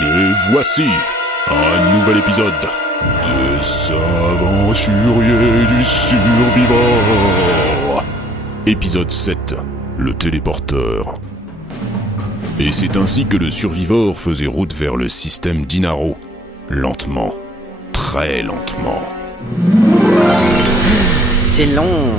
Et voici un nouvel épisode des aventuriers du survivor. Épisode 7, le téléporteur. Et c'est ainsi que le survivor faisait route vers le système d'Inaro. Lentement, très lentement. C'est long.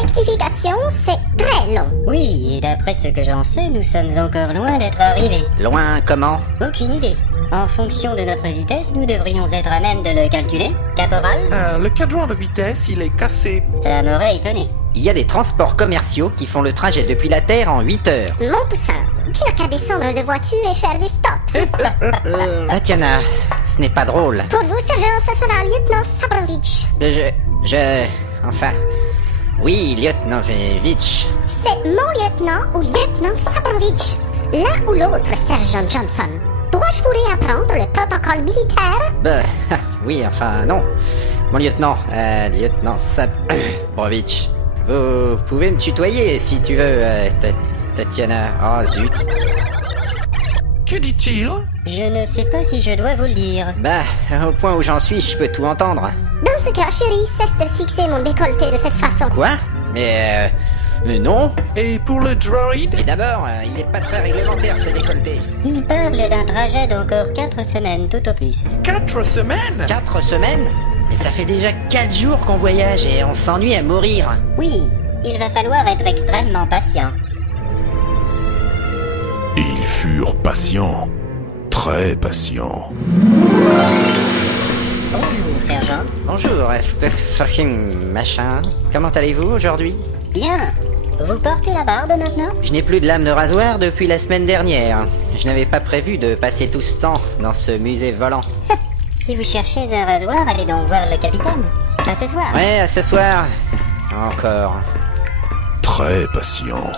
Rectification, c'est très long. Oui, et d'après ce que j'en sais, nous sommes encore loin d'être arrivés. Loin comment? Aucune idée. En fonction de notre vitesse, nous devrions être à même de le calculer. Caporal? Le cadran de vitesse, il est cassé. Ça m'aurait étonné. Il y a des transports commerciaux qui font le trajet depuis la Terre en 8 heures. Mon poussin, tu n'as qu'à descendre de voiture et faire du stop. Tatiana, ce n'est pas drôle. Pour vous, sergent, ça sera lieutenant Sabrovitch. Enfin... Oui, lieutenant Vitch. C'est mon lieutenant ou lieutenant Sabrovitch. L'un ou l'autre, sergent Johnson. Dois-je vous réapprendre le protocole militaire? Oui, enfin, non. Mon lieutenant, lieutenant Sabrovitch. Vous pouvez me tutoyer si tu veux, Tatiana. Oh, zut. Que dit-il? Je ne sais pas si je dois vous le dire. Au point où j'en suis, je peux tout entendre. Dans ce cas, chérie, cesse de fixer mon décolleté de cette façon. Quoi? Mais non. Et pour le droïde? Et d'abord, il n'est pas très réglementaire, ce décolleté. Il parle d'un trajet d'encore 4 semaines, tout au plus. 4 semaines? 4 semaines? Mais ça fait déjà 4 jours qu'on voyage et on s'ennuie à mourir. Oui, il va falloir être extrêmement patient. Et ils furent patients, très patients. Bonjour, sergent. Bonjour, fucking machin. Comment allez-vous aujourd'hui? Bien. Vous portez la barbe maintenant? Je n'ai plus de lame de rasoir depuis la semaine dernière. Je n'avais pas prévu de passer tout ce temps dans ce musée volant. Si vous cherchez un rasoir, allez donc voir le capitaine. À ce soir. Ouais, à ce soir. Encore. Très patients.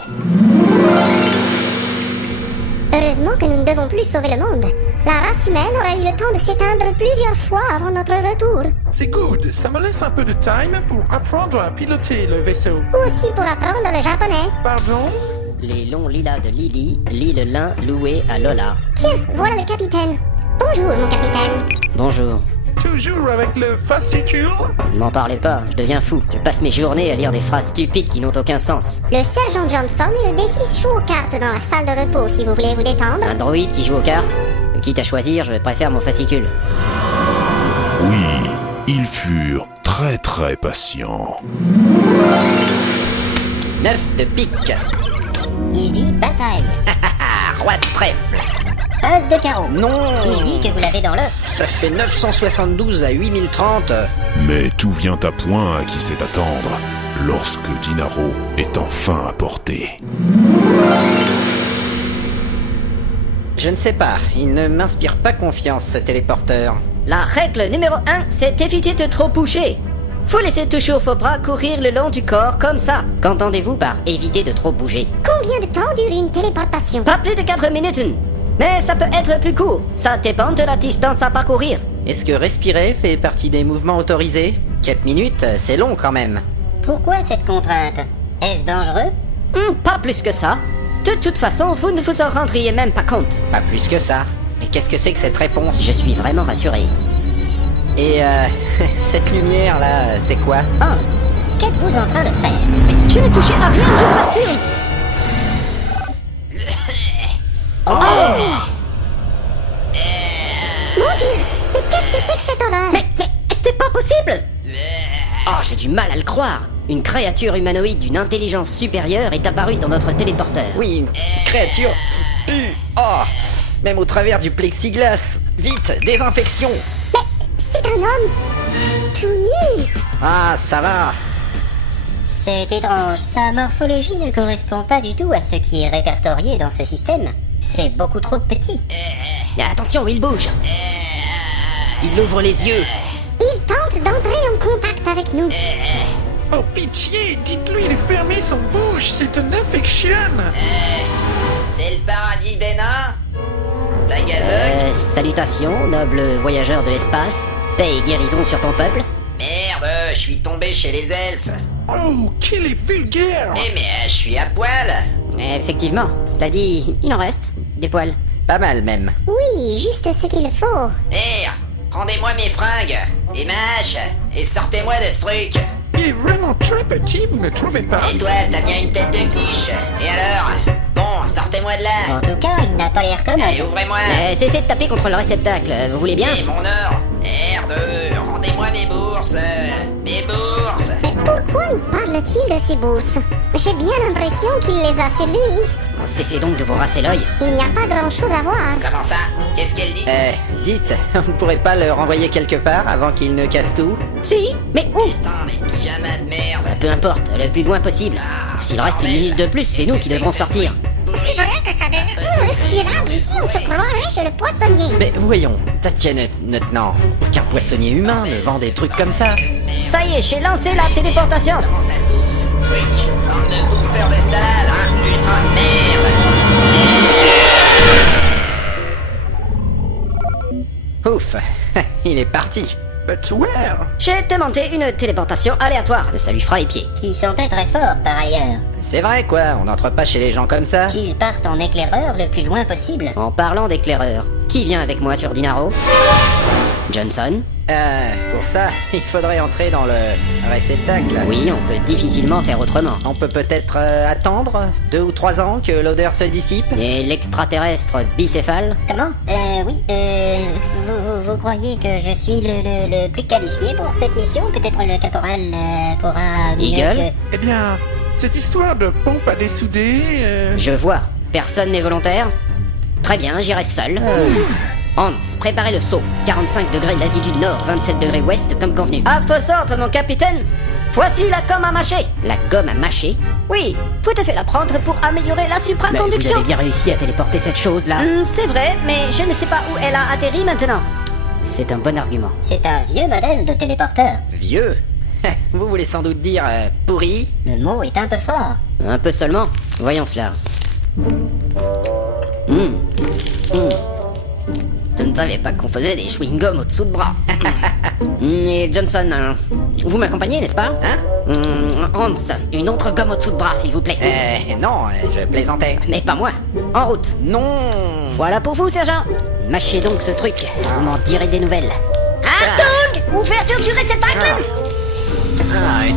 Heureusement que nous ne devons plus sauver le monde. La race humaine aura eu le temps de s'éteindre plusieurs fois avant notre retour. C'est good, ça me laisse un peu de time pour apprendre à piloter le vaisseau. Ou aussi pour apprendre le japonais. Pardon? Les longs lilas de Lily, lit le lin loué à Lola. Tiens, voilà le capitaine. Bonjour, mon capitaine. Bonjour. Toujours avec le fascicule? Ne m'en parlez pas, je deviens fou. Je passe mes journées à lire des phrases stupides qui n'ont aucun sens. Le sergent Johnson et le D6 jouent aux cartes dans la salle de repos si vous voulez vous détendre. Un droïde qui joue aux cartes? Quitte à choisir, je préfère mon fascicule. Oui, ils furent très très patients. 9 de pique. Il dit bataille. Roi de trèfle. As de carreau. Non. Il dit que vous l'avez dans l'os. Ça fait 972 à 8030. Mais tout vient à point à qui sait attendre lorsque Dinaro est enfin à portée. Je ne sais pas, il ne m'inspire pas confiance ce téléporteur. La règle numéro 1, c'est éviter de trop bouger. Faut laisser toujours vos bras courir le long du corps comme ça. Qu'entendez-vous par éviter de trop bouger? Combien de temps dure une téléportation? Pas plus de 4 minutes. Mais ça peut être plus court. Ça dépend de la distance à parcourir. Est-ce que respirer fait partie des mouvements autorisés? 4 minutes, c'est long quand même. Pourquoi cette contrainte? Est-ce dangereux? Pas plus que ça. De toute façon, vous ne vous en rendriez même pas compte. Pas plus que ça. Mais qu'est-ce que c'est que cette réponse? Je suis vraiment rassuré. Et cette lumière là, c'est quoi? Hans, qu'êtes-vous en train de faire? Je ne touchez à rien, je vous assure. Mon Dieu, mais qu'est-ce que c'est que cette horreur? Mais c'était pas possible! Oh, j'ai du mal à le croire. Une créature humanoïde d'une intelligence supérieure est apparue dans notre téléporteur. Oui, une créature qui pue. Oh, même au travers du plexiglas. Vite, désinfection. Mais c'est un homme tout nu. Ah, ça va. C'est étrange, sa morphologie ne correspond pas du tout à ce qui est répertorié dans ce système. C'est beaucoup trop petit. Attention, il bouge. Il ouvre les yeux. Il tente d'entrer en contact avec nous. Oh pitié, dites-lui de fermer son bouche, c'est une infection. C'est le paradis des nains. Tagazok. Salutations, noble voyageur de l'espace. Paix et guérison sur ton peuple. Merde, je suis tombé chez les elfes. Oh, qu'il est vulgaire. Eh mais je suis à poil. Effectivement, cela dit, il en reste des poils. Pas mal même. Oui, juste ce qu'il faut. Hé, rendez-moi mes fringues, et ma hache, et sortez-moi de ce truc. Il est vraiment très petit, vous ne trouvez pas? Et toi, t'as bien une tête de quiche. Et alors? Bon, sortez-moi de là. En tout cas, il n'a pas l'air commode. Allez, ouvrez-moi. Cessez de taper contre le réceptacle, vous voulez bien? Et mon or. R2, rendez-moi mes bourses. Mes bourses. Mais pourquoi nous parle-t-il de ses bourses? J'ai bien l'impression qu'il les a sur lui. Cessez donc de vous rasser l'œil. Il n'y a pas grand-chose à voir. Comment ça? Qu'est-ce qu'elle dit? Dites, on pourrait pas le renvoyer quelque part avant qu'il ne casse tout? Si, mais où? Putain, mais pyjama de merde. Peu importe, le plus loin possible. S'il reste une minute de plus, c'est nous qui devrons sortir. C'est vrai que ça devient irrespirable ici, on se croirait chez le poissonnier. Mais voyons, Tatiana, maintenant, aucun poissonnier humain ne vend des trucs comme ça. Ça y est, j'ai lancé la téléportation. Comment ça s'ouvre ce truc? Bande de bouffeurs de salade, hein? Putain de merde! Ouf, il est parti. But where? J'ai demandé une téléportation aléatoire, ça lui fera les pieds. Qui sentait très fort par ailleurs. C'est vrai quoi, on n'entre pas chez les gens comme ça. Qu'ils partent en éclaireur le plus loin possible. En parlant d'éclaireur, qui vient avec moi sur Dinaro? Johnson? Pour ça, il faudrait entrer dans le réceptacle. Oui, on peut difficilement faire autrement. On peut peut-être attendre 2 ou 3 ans que l'odeur se dissipe. Et l'extraterrestre bicéphale? Comment? Oui, vous croyez que je suis le plus qualifié pour cette mission? Peut-être le caporal pourra mieux Eagle? Eh bien, cette histoire de pompe à dessouder... Je vois. Personne n'est volontaire? Très bien, j'irai seul. Hans, préparez le saut. 45 degrés latitude nord, 27 degrés ouest, comme convenu. À vos ordres, mon capitaine. Voici la gomme à mâcher. La gomme à mâcher? Oui, vous devez la prendre pour améliorer la supraconduction. Vous avez bien réussi à téléporter cette chose-là. C'est vrai, mais je ne sais pas où elle a atterri maintenant. C'est un bon argument. C'est un vieux modèle de téléporteur. Vieux? Vous voulez sans doute dire pourri? Le mot est un peu fort. Un peu seulement. Voyons cela. Je ne savais pas qu'on faisait des chewing-gums au-dessous de bras. Et Johnson, vous m'accompagnez, n'est-ce pas? Hans, une autre gomme au-dessous de bras, s'il vous plaît. Non, je plaisantais. Mais pas moi. En route. Non. Voilà pour vous, sergent. Mâchez donc ce truc. Vous m'en direz des nouvelles. Achtung! Ouverture du réceptacle!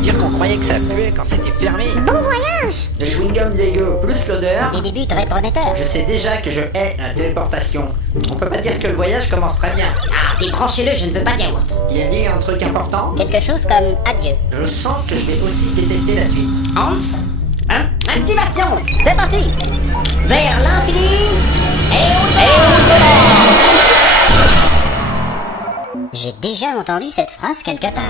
Dire qu'on croyait que ça puait quand c'était fermé. Bon voyage! Le chewing-gum dégueu plus l'odeur. Des débuts très prometteurs. Je sais déjà que je hais la téléportation. On peut pas dire que le voyage commence très bien. Débranchez-le, je ne veux pas de yaourt. Il a dit un truc important. Quelque chose comme adieu. Je sens que je vais aussi détester la suite. Hans, activation. C'est parti. Vers l'infini et au-delà. J'ai déjà entendu cette phrase quelque part.